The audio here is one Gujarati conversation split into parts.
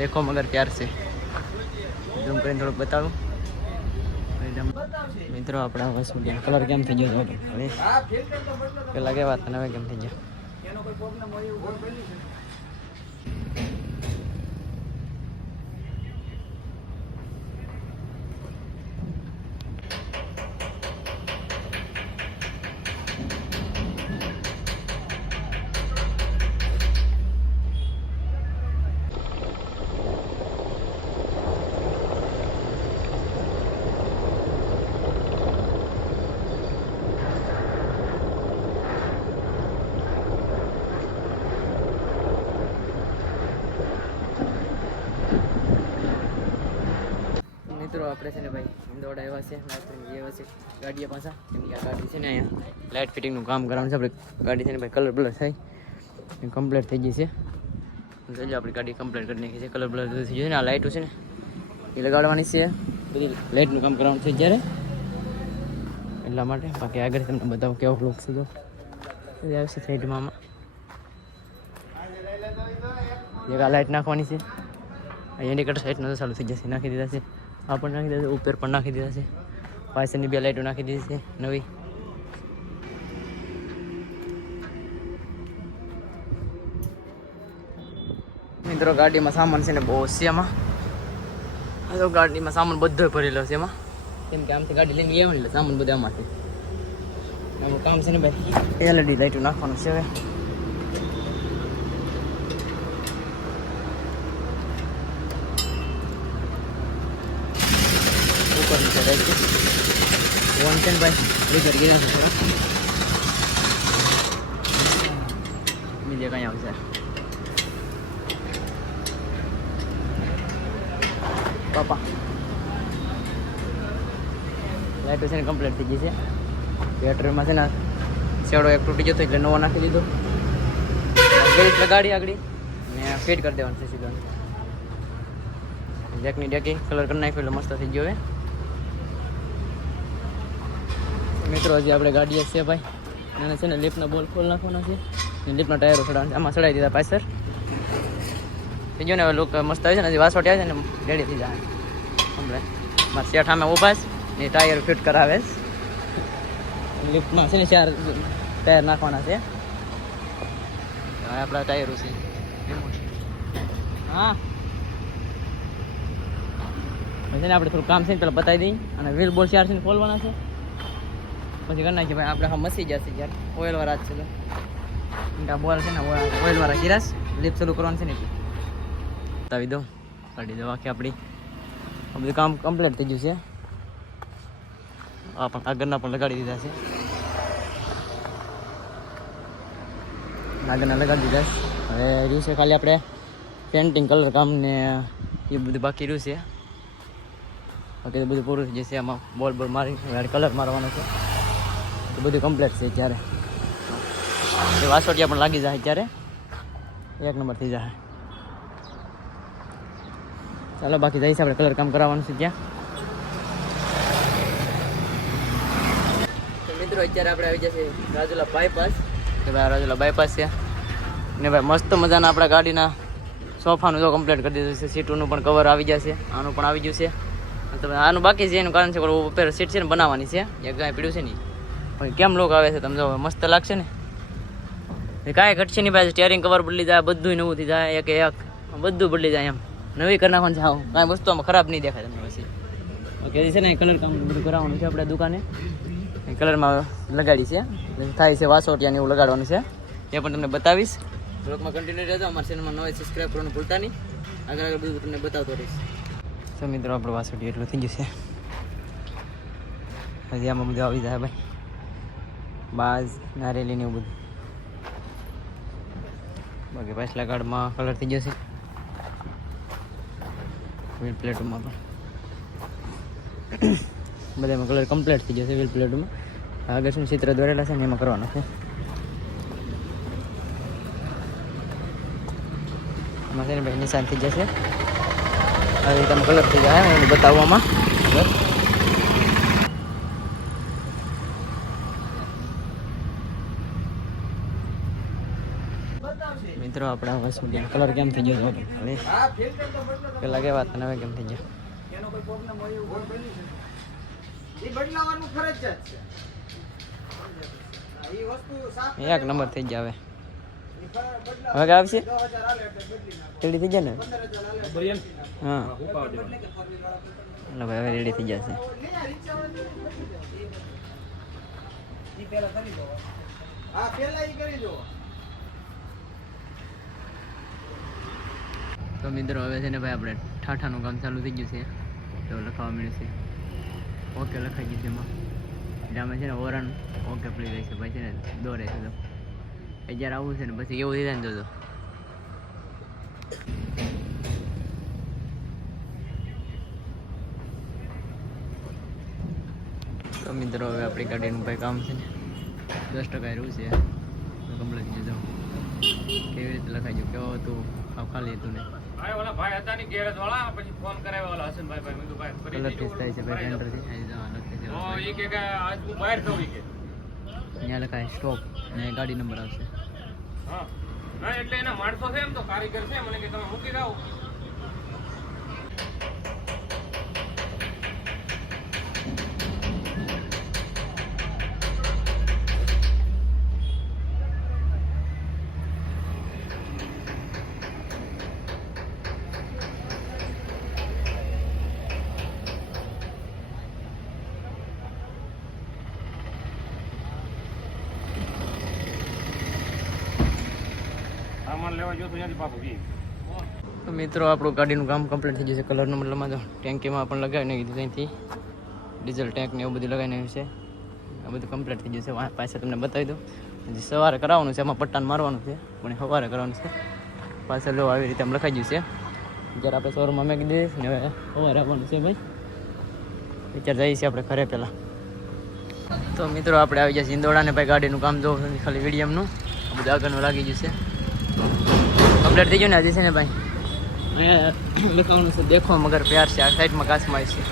દેખો મગર ક્યાર છે. ઝૂમ કરીને થોડુંક બતાવું. મિત્રો આપણા હવે શું કલર કેમ થઈ ગયો હવે પેલા કેવા હતા હવે કેમ થઈ ગયા? મિત્રો આપણે છે ને ભાઈ ઇન્દોડ આવ્યા છે લાઇટ આવ્યા છે ગાડીએ પાછા. કે આ ગાડી છે ને અહીંયા લાઇટ ફિટિંગનું કામ કરવાનું છે આપણે ગાડી છે ને ભાઈ કલર બ્લર થાય. કમ્પ્લીટ થઈ ગઈ છે. જોઈએ આપણી ગાડી કમ્પ્લીટ કરી નાખી છે કલર બ્લર થઈ ગયું છે ને આ લાઇટો છે ને એ લગાડવાની છે. બધી લાઇટનું કામ કરવાનું છે જ્યારે એટલા માટે બાકી આગળ તમને બતાવું કેવો લુક છે તો. આવશે સાઈડમાં આમાં. આ લાઇટ નાખવાની છે. આ ઇન્ડિકેટર સાઈડ તો ચાલુ થઈ જશે નાખી દીધા છે. આ પણ નાખી દીધા છે, ઉપર પણ નાખી દીધા છે. પાછળની બે લાઇટો નાખી દીધી છે, નવી. મિત્રો, ગાડીમાં સામાન છે ને બહુ છે એમાં. તો ગાડીમાં સામાન બધો ભરેલો છે એમાં. કેમ કે આમથી ગાડી લઈને આવે ને સામાન બધા આમાંથી. કામ છે ને ભાઈ એલઈડી લાઇટો નાખવાનું છે હવે. રહે છે વન છે ને ભાઈ લીધર ગયા છે થોડા બીજે કંઈ આવશે પાપા લાઈટો છે ને કમ્પ્લીટ થઈ ગઈ છે બેટરીમાં છે ને શેડો એક તૂટી જતો એટલે નવો નાખી દીધો ગેરેજ લગાડી આગળ ને ફિટ કરી દેવાનું છે સીધો જેકની ડેકી કલર કરી નાખ્યો એટલે મસ્ત થઈ ગયો હવે મિત્રો, હજી આપણે ગાડીએ છે ભાઈ. અને છે ને લિફ્ટના બોલ ખોલ નાખવાના છે. ને લિફ્ટના ટાયરો ચડાવવાના. આમાં ચડાવી દીધા પાછળ. થઈ ગયો ને, હવે લોકો મસ્ત આવે છે ને, હજી વાસોટી આવે છે ને રેડી થઈ જાય હમણાં. મારા શેઠ આમે ઊભા છે ને ટાયર ફિટ કરાવે લિફ્ટમાં છે ને, ચાર ટાયર નાખવાના છે. આપણા ટાયરો છે હા. પછી આપણે થોડું કામ છે ને, પેલા બતાવી દઈએ અને વ્હીલ બોલ ચાર છે ને, ખોલવાના છે. પછી કરી નાખીએ. ભાઈ આપણે હા મસી જશે યાર. ઓઇલ વાળા જ છે આ બોલ છે ને ઓઇલ વાળા ગિરાસ લીપ ચાલુ કરવાનું છે ને બતાવી દઉં. કાઢી દઉં આખી આપણી. આ બધું કામ કમ્પ્લીટ થઈ ગયું છે. આ પણ આગળના પણ લગાડી દીધા છે. આગળના લગાડી દીધા હવે રહ્યું છે ખાલી આપણે પેન્ટિંગ કલર કામ ને એ બધું બાકી રહ્યું છે. બાકી તો બધું પૂરું થઈ જશે આમાં. બોલ બોલ મારી કલર મારવાનો છે. તો બધું કમ્પ્લીટ છે ત્યારે એ વાસોટિયા પણ લાગી જાય ત્યારે એક નંબર થઈ જાય. ચાલો બાકી જઈશ આપણે કલર કામ કરાવવાનું છે ત્યાં. તો મિત્રો અત્યારે આપણે આવી જશે રાજુલા બાયપાસ કે ભાઈ આ રાજુલા બાયપાસ છે. ને ભાઈ મસ્ત મજાના આપણા ગાડીના સોફાનું તો કમ્પ્લીટ કરી દીધું છે. સીટોનું પણ કવર આવી જશે. આનું પણ આવી ગયું છે. તમે આનું બાકી છે એનું કારણ છે ઉપર સીટ છે ને બનાવવાની છે. એક ગાય પીડ્યું છે ને ઈ. પણ કેમ લોક આવે છે તમે જો મસ્ત લાગશે ને? કાંઈ ઘટશે નહીં પાસે સ્ટિયરિંગ કવર બદલી જાય બધું નવું થઈ જાય, એક એક. બધું બદલી જાય એમ. નવી કરી નાખવાનું છે, આવું. કાંઈ વસ્તુ આમાં ખરાબ નહીં દેખાય તમને પછી. ઓકે છે ને કલર કામ બધું કરાવવાનું છે આપણે દુકાને. કલરમાં લગાડી છે. થાય છે વાસોટિયાને એવું લગાડવાનું છે. એ પણ તમને બતાવીશ. બ્લોગમાં કન્ટિન્યુ રહેજો, અમારા ચેનલમાં નવા સબસ્ક્રાઈબ કરવાનું ભૂલતા નહીં. આગળ આગળ બધું તમને બતાવતો રહીશ. તો મિત્રો, આપણું વાસોટી એટલું થઈ છે. હજી આમાં બધું આવી જાય, ભાઈ. બાજ, નારેલી ને એવું બધું. બાકી પાછલા કાર્ડમાં કલર થઈ જશે. વ્હીલ પ્લેટોમાં પણ. બધામાં કલર કમ્પ્લીટ થઈ જશે વ્હીલ પ્લેટમાં આગળ શું ચિત્ર દોરેલા છે ને એમાં કરવાના છે. એમાં છે ને ભાઈ નિશાન થઈ જશે. આવી રીતે કલર થઈ જાય, એનું બતાવવામાં. મિત્રો આપણે વસ્તુ કલર કેમ થઈ ગયો ખાલી પેલા કેવા વાત ને હવે કેમ થઈ ગયા? એનો કોઈ પ્રોબ્લેમ હોય એવું હોય બન્યું છે એ બદલાવાનું ફરજિયાત છે હા, એ વસ્તુ સાફ એક નંબર થઈ ગયા હવે. હવે આવશે? રેડી થઈ ગયા ને? હા. એટલે ભાઈ હવે રેડી થઈ ગયા દો. હા પેલા એ કરી દો. તો મિત્રો, હવે છે ને ભાઈ આપણે ઠાઠાનું કામ ચાલુ થઈ ગયું છે. તો લખાવા મળ્યું છે. ઓકે લખાઈ ગયું છે એમાં. એટલે આમાં છે ને ઓરણ ઓકે પડી રહી છે. ભાઈ છે ને દોરે છે તો. એ જ્યારે આવું છે ને પછી એવું થઈ જાય ને તો તો મિત્રો, હવે આપણી ગાડીનું ભાઈ કામ છે ને. દસ ટકા રહ્યું છે. કમ્પ્લેટ જજો કેવી રીતે લખાય છે કેવો હતું આવ ખાલી હતું ને? ભાઈ ઓલા ભાઈ હતા ને ગેરેજ વાળા પછી ફોન કરાવ્યો ઓલા હસનભાઈ ભાઈ. મેં ભાઈ ફરી કલર ટેસ્ટ થાય છે ભાઈ એન્ટરથી? અહીં જવા છે. ઓ ઈ કે કે આજ હું બહાર થઉં ઈ કે. અહીંયા લખાય સ્ટોપ. ને ગાડી નંબર આવશે. હા. ના એટલે એના માણસો છે એમ તો કારીગર છે મને કે તમે મૂકી જાઓ સામાન લેવા જો તો ત્યાંથી પાછું મિત્રો, આપણું ગાડીનું કામ કમ્પ્લીટ થઈ જશે. કલરનું મતલબમાં તો ટેન્કીમાં પણ લગાવી કીધું અહીંથી. ડીઝલ ટેન્ક ને એવું બધું લગાવી આવ્યું છે. આ બધું કમ્પ્લીટ થઈ જશે. પાસે તમને બતાવી દઉં. હજી સવારે કરાવવાનું છે. એમાં પટ્ટાને મારવાનું છે. પણ સવારે કરવાનું છે. પાછળ લો આવી રીતે આમ લખાઈ ગયું છે. જ્યારે આપણે શોરૂમમાં મેં કીધી ને હવે સવારે આવવાનું છે ભાઈ. વિચાર જઈએ છીએ આપણે ઘરે પહેલાં. તો મિત્રો, આપણે આવી ગયા છીએ ઇંદોડાને ભાઈ, ગાડીનું કામ જોવું ખાલી વીડિયમનું બધું આગળનું લાગી ગયું છે. કમ્પ્લીટ થઈ ગયું ને હજી છે ને ભાઈ? અહીંયા લખાવાનું છે દેખો મગર પ્યાર છે આ સાઈડમાં કાચમાં છે.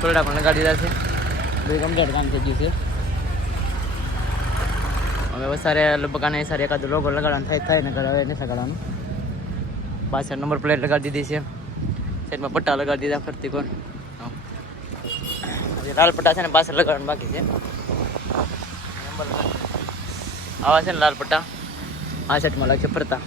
થોડા પણ લગાડી દીધા છે. બધું કમ્પ્લીટ કામ થઈ ગયું છે. હવે વસારે લગભગ આને સારી એકાદ લોગો લગાડવાનું થાય થાય ને હવે નથી લગાડવાનું. પાછળ નંબર પ્લેટ લગાડી દીધી છે. સાઈડમાં પટ્ટા લગાડી દીધા ફરતી કોણ. લાલ પટ્ટા છે ને પાછળ લગાડવાનું બાકી છે. નંબર આવા છે ને લાલ પટ્ટા. આ સાઈડમાં લાગશે ફરતા.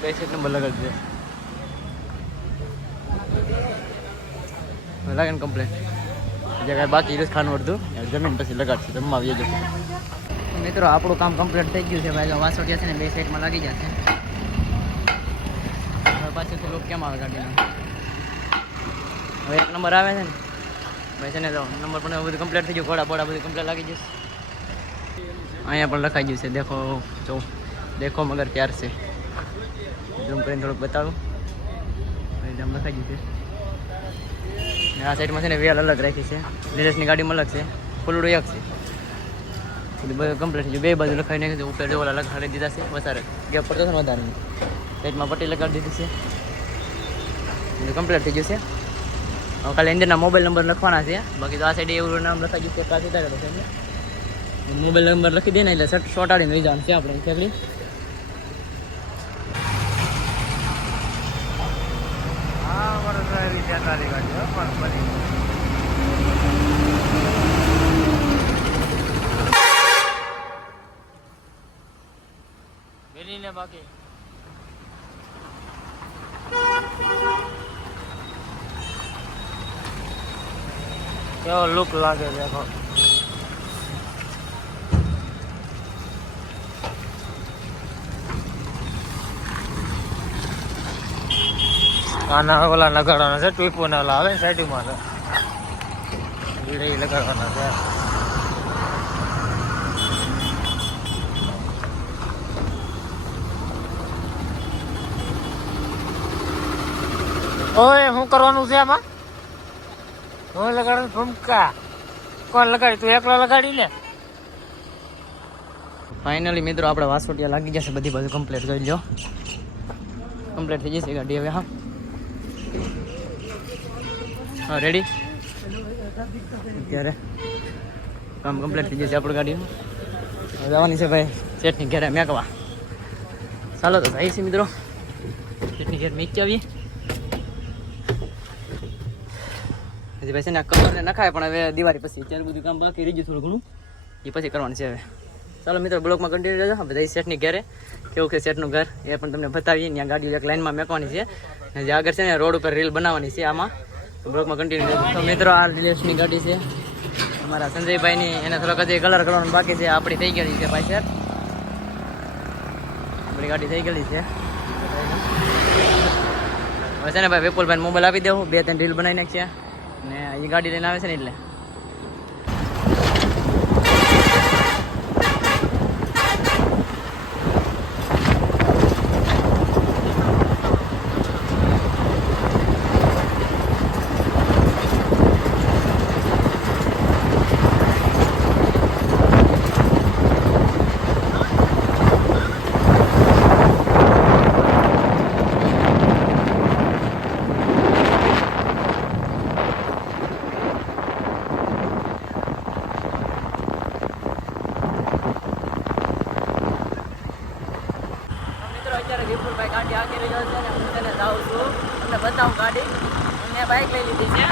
બે સીટ નંબર લગાડી દે હવે લાગે ને કમ્પ્લેન જે કાંઈ બાકી રસ ખાનું અડધું જમીન પછી લગાડશે જમવા આવી જજો. મિત્રો આપણું કામ કમ્પ્લીટ થઈ ગયું છે. ભાઈ વાસોટિયા છે ને બે સાઈડમાં લાગી જશે હવે પાછળથી લોક કેમ આવે ગાડીના? હવે એક નંબર આવે છે ને. ભાઈ છે ને તો નંબર પણ બધું કમ્પ્લીટ થઈ ગયું. ઘોડા બોડા બધું કમ્પ્લીટ લાગી જશે અહીંયા પણ લખાઈ ગયું છે. દેખો, જો. દેખો મગર પ્યાર છે. ઝૂમ કરીને થોડુંક બતાવું. આમ લખાઈ ગયું છે. આ સાઈડમાં છે ને વેલ અલગ રાખી છે. નીરજની ગાડીમાં અલગ છે. ફૂલડું એક છે. બધું કમ્પ્લીટ થઈ બે બાજુ લખાઈ નાખી છે. ઉપર જો ઓલા લખાડી દીધા છે. વધારે ગેપ પડતો છે વધારે સાઈડમાં પટ્ટી લગાડી દીધી છે. કમ્પ્લીટ થઈ ગયું છે. ખાલી અંદરના મોબાઈલ નંબર લખવાના છે. બાકી તો આ સાઈડ એવું નામ લખાઈ ગયું છે. કાચી તારે મોબાઈલ નંબર લખી દે ને એટલે શર્ટ શોટાડીને લઈ જવાનું છે આપણે વેલીને બાકી. કેવો લુક લાગે દેખો આના ઓલા લગાડવાના છે ટ્વીપો ના ઓલા આવે ને સાઈડમાં છે લગાડવાના છે. ઓય, શું કરવાનું છે આમાં? હું લગાડવાનું ભૂમકા. કોણ લગાડી તું એકલો લગાડી લે. ફાઇનલી મિત્રો, આપણે વાસોટિયા લાગી જશે બધી બાજુ કમ્પ્લીટ કરી લો કમ્પ્લીટ થઈ જશે ગાડી હવે, હા. હા રેડી અત્યારે કામ કમ્પ્લીટ થઈ જશે આપણી ગાડીનું? જવાની છે ભાઈ. ચટણી ઘેરે મેકવા. ચાલો તો ભાઈ છે મિત્રો. ચટણી ઘેર મેચી આવીએ. હજી ભાઈ છે ને કલર ને નખાય પણ હવે દિવાળી પછી અત્યારે બધું કામ બાકી રહી ગયું થોડું ઘણું. એ પછી કરવાનું છે હવે. ચાલો મિત્રો, બ્લોકમાં કન્ટિન્યુ રહેજો. બધા શેઠની ઘરે. કેવું કે શેઠનું ઘર? એ પણ તમને બતાવીએ. ત્યાં ગાડી એક લાઈનમાં મેકવાની છે. અને જે આગળ છે ને, રોડ ઉપર રીલ બનાવવાની છે આમાં. બ્લોકમાં કન્ટિન્યુ રહેજો. તો મિત્રો, આ રિલેશની ગાડી છે. અમારા સંજયભાઈની. એને થોડોક હજી કલર કરવાનું બાકી છે. આપણી થઈ ગયેલી છે ભાઈ શેઠ. આપણી ગાડી થઈ ગયેલી છે. હવે છે ને ભાઈ વિપુલભાઈ મોબાઈલ આપી દેવું. બે ત્રણ રીલ બનાવી નાખીએ. ને એ ગાડી લઈને આવે છે ને એટલે તો મિત્રો અત્યારે વિપુલભાઈ ગાડી આગળ રહ્યો છે ને હું તેને જાઉં છું. તમને બતાવું ગાડી. મેં બાઇક લઈ લીધી છે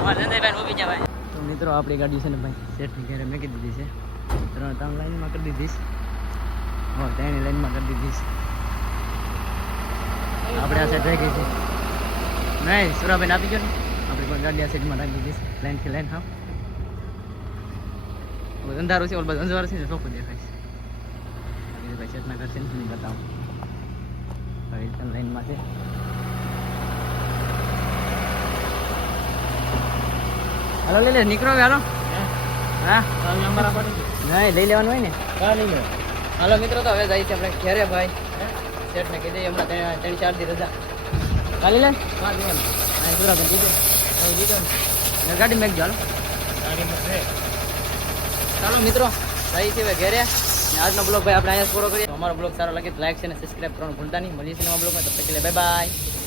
અમારે સંજયભાઈ ઊભી ગયા ભાઈ તો મિત્રો આપણી ગાડી છે ને ભાઈ? શેઠની ઘરે મેકી દીધી છે. ત્રણ ત્રણ લાઈનમાં કરી દીધીશ. હા, ત્રણેય લાઈનમાં કરી દીધીશ. આપણે આ સાઈડ રહી છે નહીં સુરાબેન આપી ગયો ને. આપણે પણ ગાડી આ સાઈડમાં રાખી દીધીશ લાઈનથી લાઈન હા. અંધારું છે, ઓલ બાજુ અંધારું છે ને, ચોખ્ખું દેખાય છે. ભાઈ શેઠના ઘર છે ને બતાવું. લાઈનમાં છે. હાલો લઈ લે નીકળો હવે હાલો. હા? નહીં લઈ લેવાનું હોય ને. હાલો મિત્રો તો હવે જાય છે આપણે ઘેરે ભાઈ. શેઠને કીધી હમણાં ત્રણ ત્રણ ચાર દી રજા. ખાલી લે. હા સુરાબેન કીધું હવે કીધું ને ગાડી મેકજો હાલો ચાલો મિત્રો જાય છે હવે ઘેરે. આજનો બ્લોગ ભાઈ આપણે અહીંયા પૂરો કરીએ. અમારો બ્લોગ સારો લાગે લાઈક છે અને સબસ્ક્રાઈબ કરવાનું ભૂલતા નહીં. મળીએ છીએ નવા બ્લોગમાં. તો પછી બાય બાય